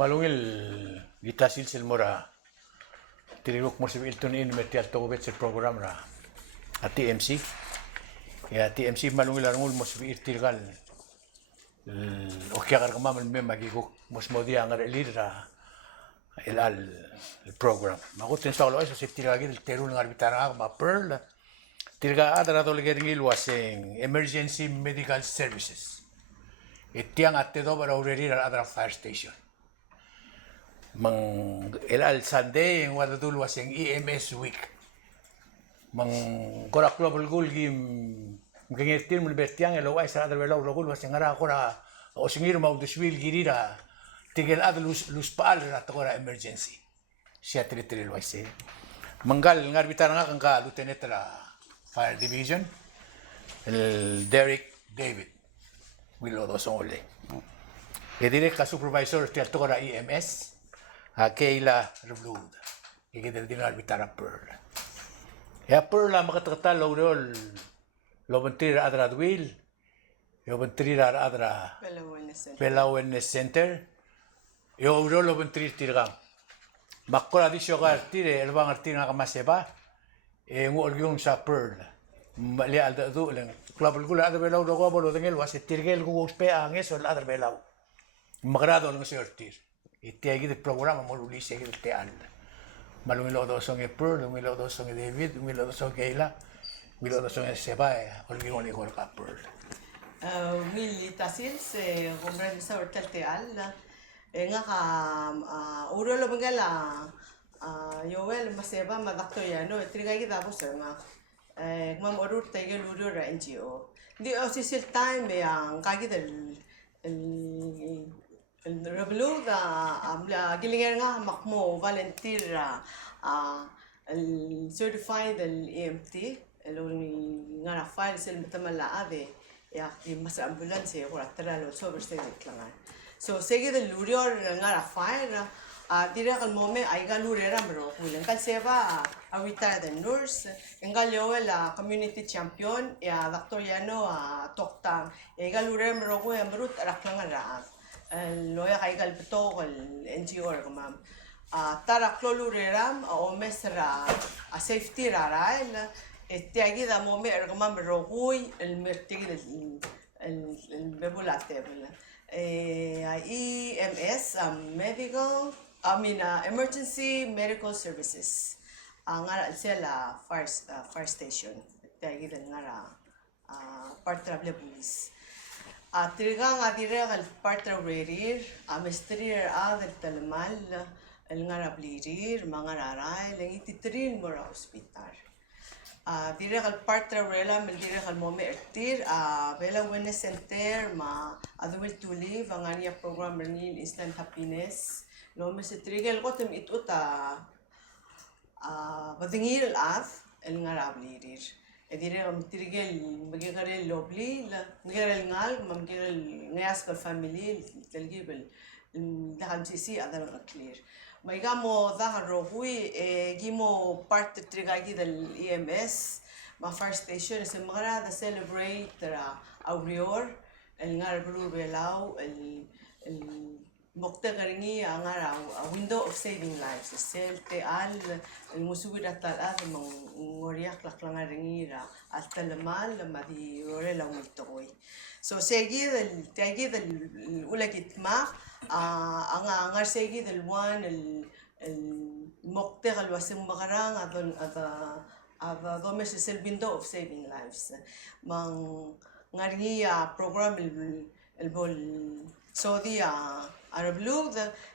Malungil gitasil silmora tirigok mo si Ilton in metial to sa program ra at TMC ya TMC malungil arungul mo si irtirgal o kaya kargama man may magigok mas mo dia ang lira el program makutin sa kaloy sa tirgagi del terun ng arbitara ma pearl tirga adara to ligering wasing emergency medical services itiang at do para ureri adara fire station mang el Sunday yang wadadul was yang EMS week mang korak global gul gim ngengirtin mun betiang elo ay sa adar belaw gul was yang ara kora o singir mau deswil girira tigel ad lus paal ra to kora emergency siya tiri was manggal ngarbitar nga kang ka lieutenant ra fire division el Derek David Willow dos ole e dire ka supervisor ti to kora EMS Kayla Reblud, ikidel din arbitara Pearl. Ya Pearl ang makatakata lorol, lobentir adra dwil, lobentir adra Pela Wellness Center, yo lobentir tirgang. Makola di siya tire, elbang artir nga kamaseba, ngol yung sa Pearl. Mali alda do lang. Klabal gula adra belaw do ko bolo dengel was tirgel ko uspe ang eso adra belaw. Magrado ng si artir. Iti del programa mo lulisi del teal. Malumilo do song e Pearl, lumilo do song e David, lumilo do song Kayla, lumilo do song e Seba, olvimo ni ka Pearl. Mili tasil se hombre sa ortel teal. Nga ka uro lo bangala Yoel maseba madakto yano, trigay kita po sa nga. Mam orur tayo luro ra NGO. Di official time yang kagi del Reblu da gilingan nga makmo volunteer certified el EMT lo nga na file sel matamala ade ya di mas ambulance ko ratara lo so verse klangan so sege del lurior nga na file dire kal mome ay ga lurera bro kulen kal seba awita the nurse nga yo la community champion ya doctor yano tokta ay ga lurera bro ko amrut raklangan ra loya kaigal beto el NGO kamam tara klolureram o mesra a safety rarail tiagi da mome kamam rogui el mertig el bebulate EMS medical emergency medical services ngara sela fire station tiagi da ngara partrable police Tirga nga dire al partra rerir, mestrir del talmal, el nga blirir, mga raray, lang ititrin mo ra hospital. Dire al partra rela, dire al mome ertir, Pela Wellness Center, adumil to live, ang anya program rin instant happiness. No, mas trigel ko tim itut badingir al el nga blirir. Dire am tirigel magigarel lobli la magigarel ngal magigarel ngas ka family telgibel dahan sisi adar clear maigamo da rohui gimo part trigagi del EMS ma first station se magara da celebrate aurior el ngar bru belau el mokta garingi angara a window of saving lives sel te al el musubira tal mong ngoriak laklangar ringi ra al talamal madi ore la umitoy so segi del tagi del ulagit ma angar segi del one el mokta gal wasim magarang ada domes sel window of saving lives mang ngaringi program el bol so dia Arablu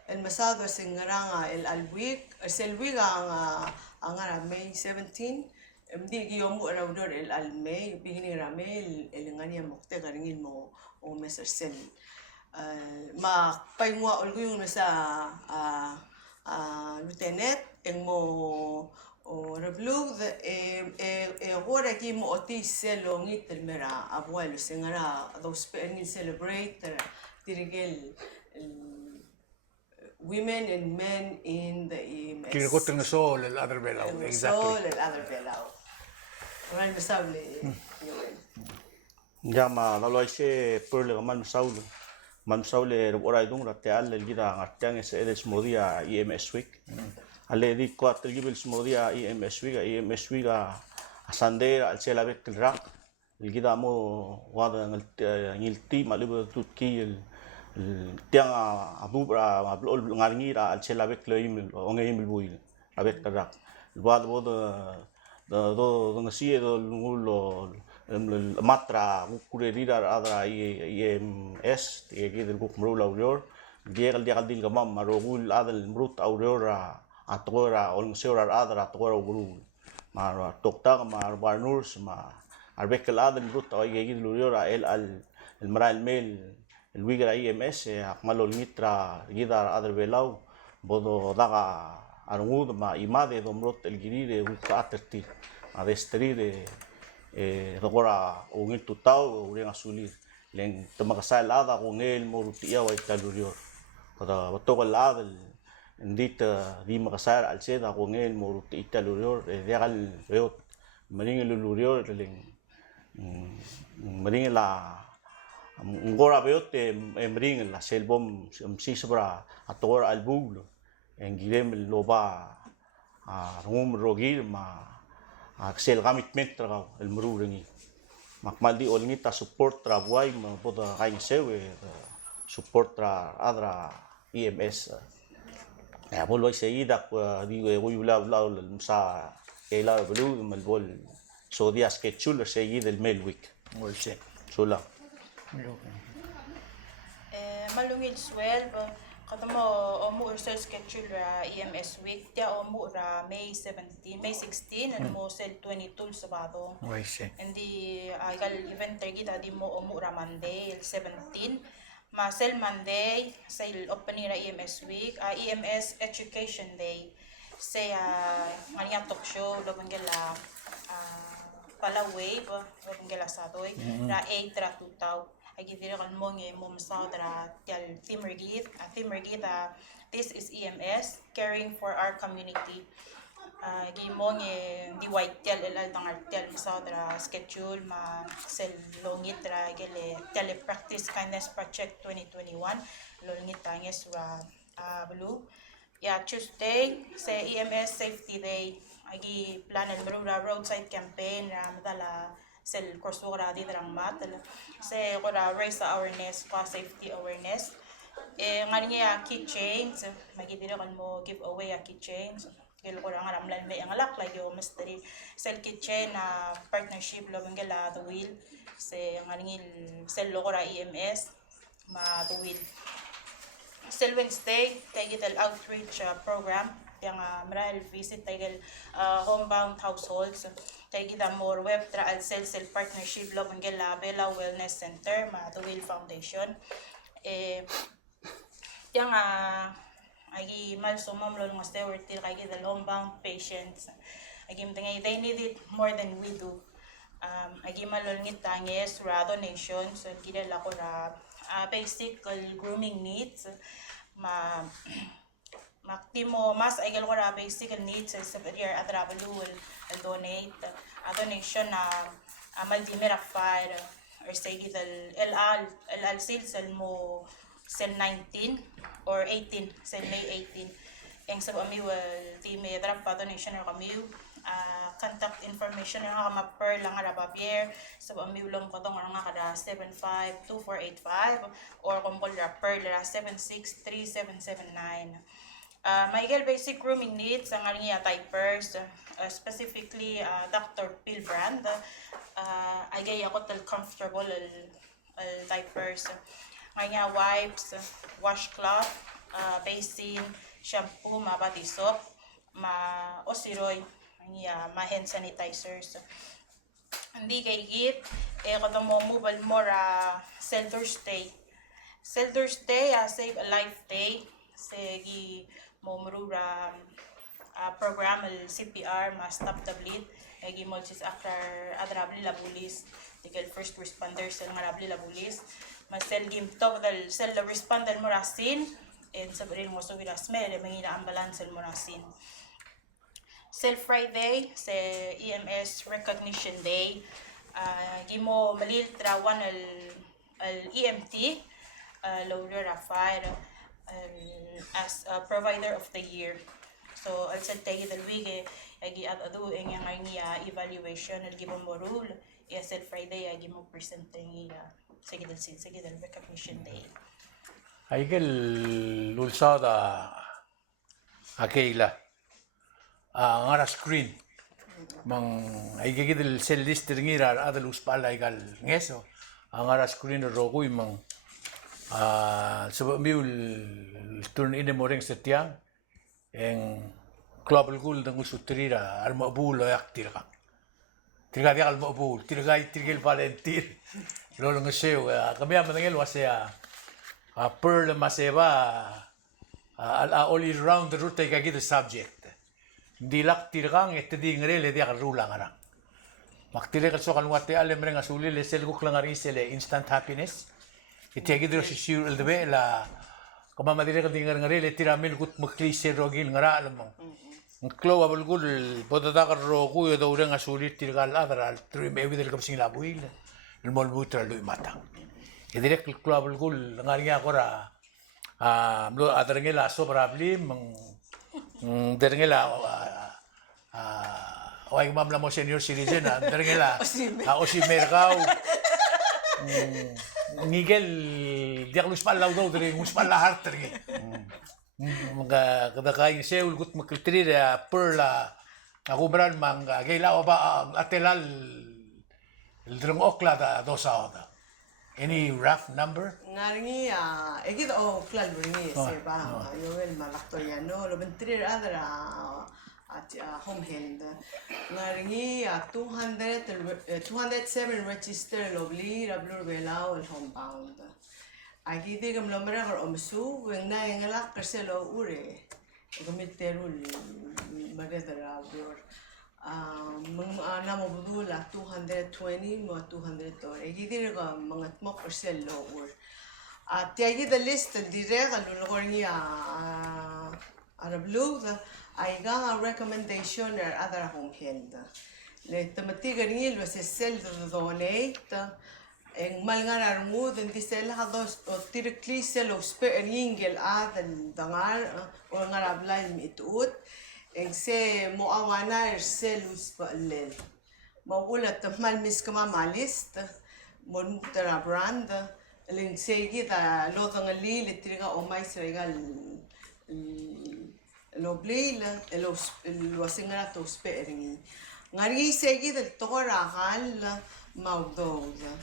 el masado singaranga el alwik selwiga ang May 17 mdi giyomu arawdor el almay bihini ramel el ngania mokte garingin mo o Mr. Sel ma paingwa ulguyong sa lieutenant en mo o Arablu agora ki mo oti selo ngitel mera abuelo singara those penny celebrate dirigel women and men in the EMS. Kinukot ng sol, el other belaw. Exactly. Sol, el other belaw. Maraming masable. Jama laloy se Pearl man saulo. mamsaule orai dung rate alle gira ngartiang es edes modia EMS week alle di kuat gibel modia EMS week asande al sela bek rak gida mo wada ngilti malibu tutki tiang abubra mablol ngarngira al sela bek leim ongeim buil abek rak wad bod do ngasi do ngulo matra kurerira adra IMS gitu guk mrula urior dia dil gamam marogul adal mrut aurora atora ol seura adra atora guru mar tokta mar barnurs ma arbekel adal mrut ay gitu urior el mara el mel el wigra IMS akmalol mitra gida adal belau bodo daga arungud ma imade do mrut el girire guk aterti adestri de agora ungil tutau uring asulir leng temakasal ada ungil morutia wa italurior pada botol adal ndita di makasal al seda ungil morutia italurior regal beot maring lurior leng maring la ngora beot maring la selbom sisbra ator albul engilem loba rum rogir ma aksel gamit metra el mrurengi makmaldi olngita support tra buai boda kain sewe support tra adra EMS ya bolo seguida di guyula bla msa ela blu malbol so dia schedule seguida el mail week Oise. sola Malungil swell katamo omu sel schedule EMS week dia omu ra May 16 and mo sel 22 Sabado. Oise. Hindi agal event tergita di mo omu ra Monday 17 ma sel Monday sel opening ra EMS week EMS Education Day say ngania talk show lobanggela pala wave lobanggela sadoy ra 8 ra 2000 agidira kan mo ngi mo masadra tial Timergit this is EMS caring for our community gi mo ngi di white tial elal tangar tial masadra schedule ma sel longit ra gele tele practice kindness project 2021 longit tanges ra blue ya Tuesday say EMS safety day agi plan el roadside campaign ra madala sel kursura di drang matal se ora raise awareness pa safety awareness ngani ya keychains magidira kan mo give away a keychains gel ko nga ramlan me ang alak like yo mystery sel keychain na partnership lo bangela the wheel se ngani sel lo ora EMS ma the wheel sel Wednesday tagital outreach program yang maral visit tagal homebound households taigida more web tra al sel partnership lo bangela Bella Wellness Center ma the Will Foundation yang agi mal sumam lo ng steward til kay the homebound patients agi mtengay they need it more than we do agi malol ngit tanges ra donations so gidala ko ra basic grooming needs ma maktimo mas ay ko ra basic needs sa area atravelul al donate a donation na maldimera fire or say gidal el sales mo sel 19 or 18 sel May 18 ang sa ami team drop pa donation na kami contact information nga ma-per lang nga papier sa ami ulong ko tong nga kada 752485 or kumpol ra per la 763779 Michael basic grooming needs ang nga diapers specifically Dr. Pill brand ay ako tal comfortable diapers nga wipes washcloth basin shampoo body soap osiroy ma hand sanitizers hindi kay git kato mo mobile more Elders Day save a life day segi mo murura program el CPR ma stop the bleed egi mo sis after adrabli labulis tigal first responders el ngarabli labulis ma sel gim to dal sel responder mo rasin en sabrin mo so wirasme le mangina ambulance el mo rasin Sel Friday sa EMS Recognition Day gimo malil trawan al EMT Laura Rafael as provider of the year. So al tegi del wige agi adu ang yang evaluation al gibo morul ESL Friday agi mo present ng sige del recognition day. Aigel lulsada Akela ngara screen mang aigegidel sel lister ngira adal uspala igal ngeso ngara screen roguy mang sebab miul turn ine moreng setiang en global gul dang usutrira al maqbul yak tirga tirga al maqbul tirga tirgel valentir lolo ngeseu kami amangel wasya pearl maseba al all round the route kagid subject dilak tirgang di ngrele dia rula ngarang maktile ka sokal wate ale mrenga suli le sel guk langari sele instant happiness itegi dro sisiu el debe la kama madile ka dingar ngrele tiramil gut mukli se rogil ngara alamong ngklo abul gul bodada ka rogu yo do renga suli tirgal adra al trim evi del kapsing la buil el mol butra lui mata e direk klo abul gul ngari akora mlo adrangela sobrabli derngela oay mamla mo senior citizen derngela osi mergao Miguel diaglus pala daw dere mus pala harter ge mga kada kay seul gut makiltri perla ako bran manga gela ba atelal el drong okla da dosa oda. Any rough number? Ngaringi egid klal ringi se ba yoel malaktoriano lo bentrir adra at home hand ngaringi 207 register lovely rablur belao el homebound agi digam lomra or omsu wengna engala kerselo ure gomiterul madedara rablur mga mo budula 220 mo 200 to egidi ga mga mo persel lo or at yagi the list dire ga lulugor ni arablu ay ga recommendation or other home hand le tematiga ni lo se sel donate en malngar armud en disel ha dos o tirkli sel o spe ringel adan dangar o ngarabla mitut en se mo awana selus balel mawula tamal mis kama malist mon tara brand len se gita lo tangali litriga o mais regal lo blila lo singra to spering ngari se gita tora hal mawdoza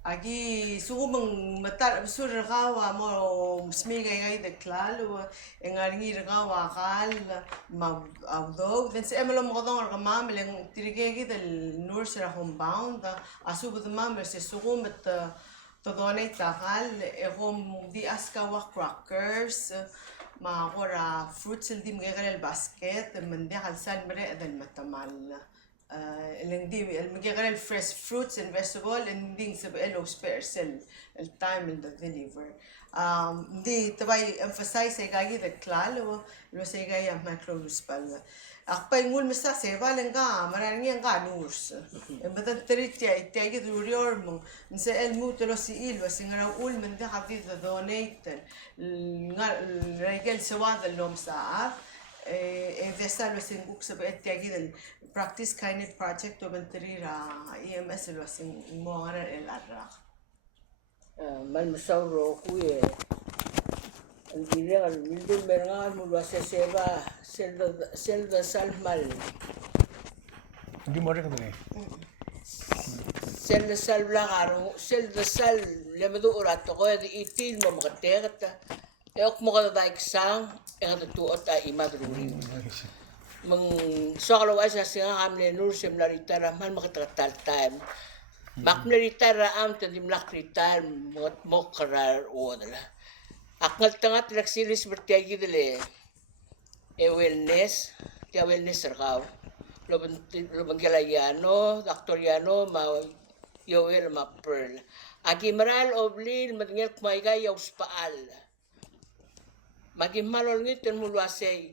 Agi sumang matar absur gawa mo smiga ngay de klalo engaringi gawa kal mag awdo den se emelo mo gadon gamam leng tirigegi del nurse homebound asubo de mam se sugumet to donate takal egom di aska wa crackers ma ora fruits el dim el basket mende halsan mere del matamal المجرد fresh fruits and vegetable and things elo spare cell التايم in the deliver دي تبعي emphasize سيجاي the clalo lo سيجاي macro spell أقبل نقول مسا سيبا لنجا مراني نجا نورس بدن تريتي تيجي دوريورم نسأل موت لو سئيل بس نقول أقول من ده حديث دونيت الرجال سواد اللوم ساعات إذا صار بس نقول سبقت تيجي practice kind of project to bentrira EMS lo sing mo ara el arra mal masauro kuye ang direng al mildul merangan mo ba seba selda salmal Hindi mo rin kami. selda sal blangaro selda sal lemado orato ko di itil mo makategata eok mo kada daik-sang ang tuot ay imadruri mang sokalo ay sa singa amne nur sem laritara man makatatal time mak laritara am tadim lakritar mo karar odala akal tangat laksilis bertiagi dele wellness tia wellness serkaw lo banggelayano doktoriano ma yowel ma pearl agimaral oblin matngel kmaiga yauspaal magimalol ngiten mulwasay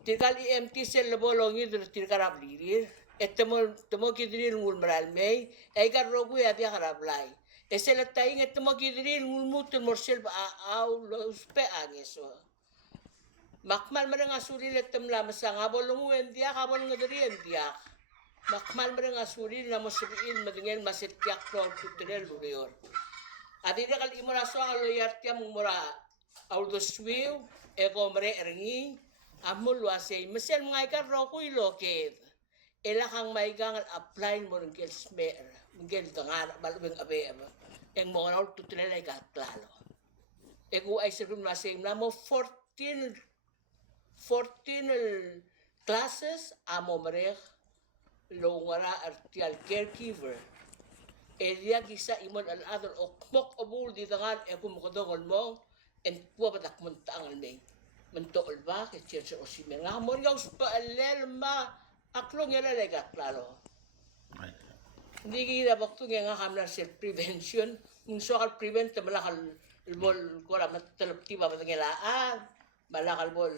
Tirgal EMT sel bolongi dur tirgar ablir. Temo kidrir ngul maral mei. Eigar rogu ya dia harablai. Sila tayo nga tumagidirin, ngulmutin morsel ba aaw, los peangis. Makmal mo nga suril at tamlama sa nga bolong uwendiak, habol nga dari endiak. Makmal mo nga suril na mo sabihin, madingin masityak no, tutirel luriyor. At hindi kal imura so, aloyartia mong mura, audoswiw, eko mre eringi, amul wasay, masel mga ikarro ko ilokid. Ela kang maigang apply mo ng gel smer, gel tangan, balubing abe, yung mga raw tutirel ay kaklalo. Eko ay sirun wasay, na mo 14 classes amo merek lo ngara artial caregiver elia gisa imon al adol okmok obul di tangan e kumukadongon mo en po batak muntaangal me mentool ba ke church o si nga mo yaw pa alel ma aklong yala lega klaro hindi kita bakto nga kamna self prevention kung sokal prevent malakal bol ko ra matalap tiba batangelaan malakal bol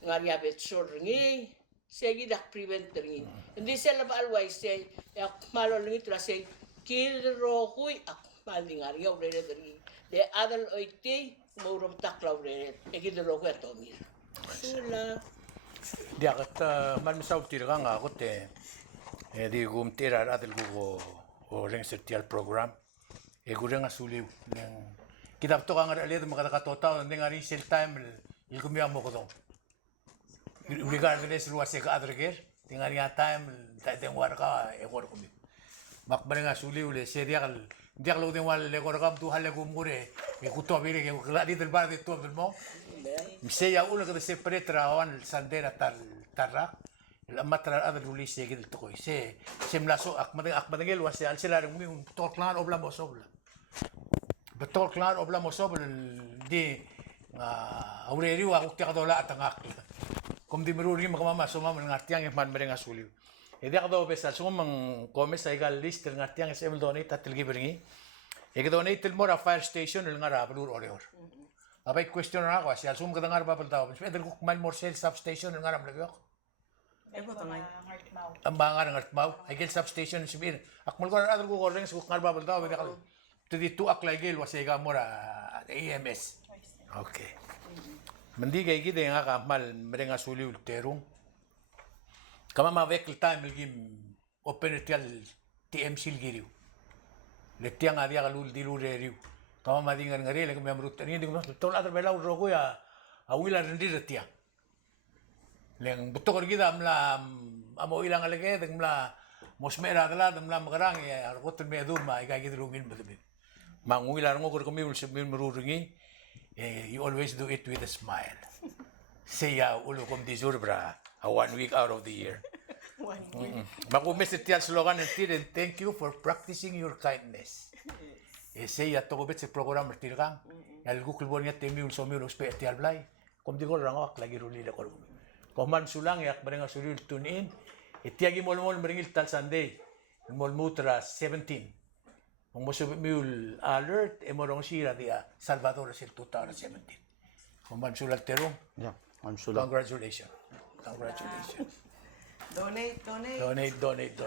nga niya betsor ringi segi dak prevent ringi hindi sila ba always say ak malo ringi tra say kill rokuy ak mali nga riyo rede ringi de adal oiti mo rom taklaw rede egi de rokuy atomir sula Di akat man misaw tira nga ako te di gum tira adal ko o ring setial program gurang asuliw ng kita to nga alid makakatotaw ng nga resale time ilkumya mo ko to regardless luas ka adreger tingali nga time tateng warka ekor kumi makbare nga suli ule serial diak lo den wal ekor kam tu hal ko mure e kuto bire ke la di del bar de todo el mo se ya uno que se pretra on sandera tarra la matra adre uli se gel to ko se mlaso akmadeng el wase al selar mi un toklan obla mosobla betul klan obla mosobla di aureri wa ukta dola atangak Kom di meruri makamama suma mengartiang yang man mereka suliu. Jadi ako besar suma mengkomes sa igal list ngartiang sa emel donate at tilgi beringi. Donate til mora fire station ng ngara pelur oreor. Apa question na ako siya suma kadangar pa paltaw. Pero kung man more sale substation ng ngara mlagyo. Eko tangay. Ang bangar ng artmaw. Igel substation sibir. Akmal ko adal ko koreng sa ngar pa paltaw. Pero kal tudi tu aklay gel wasiga mora AMS. Okay. Mendigay gide nga kamal merenga suli ulterung. Kama mavekl time gim open tial TMC giriu. Letiang adia kalul dilureriu. Kama madingan ngari lek memrut ni ding mas tol adar bela rogo ya awila rendi retia. Leng betok gida amla amo ilang alege deng mla mosmera adala deng mla magarang ya argot me duma igay gidrungin betul. Mangungila ngor komil sebim merurungi. You always do it with a smile. Say ulo kom dizurbra 1 week out of the year. 1 week. Makumis itial slogan and thank you for practicing your kindness. Say tokobet sa program tirkang. Al Google bon niya temi ul somi ul itial blay. Kom di ko rangak lagi ruli la ko. Koman sulang yak berenga sulil tune in. Itiagi molmol meringil tal Sunday. Molmutra 17. Kung mo mule alert, morong sira dia Salvador sil 2017. Kung man sulat terong, Yeah, I'm sula. congratulations. Congratulations. Donate. Donate.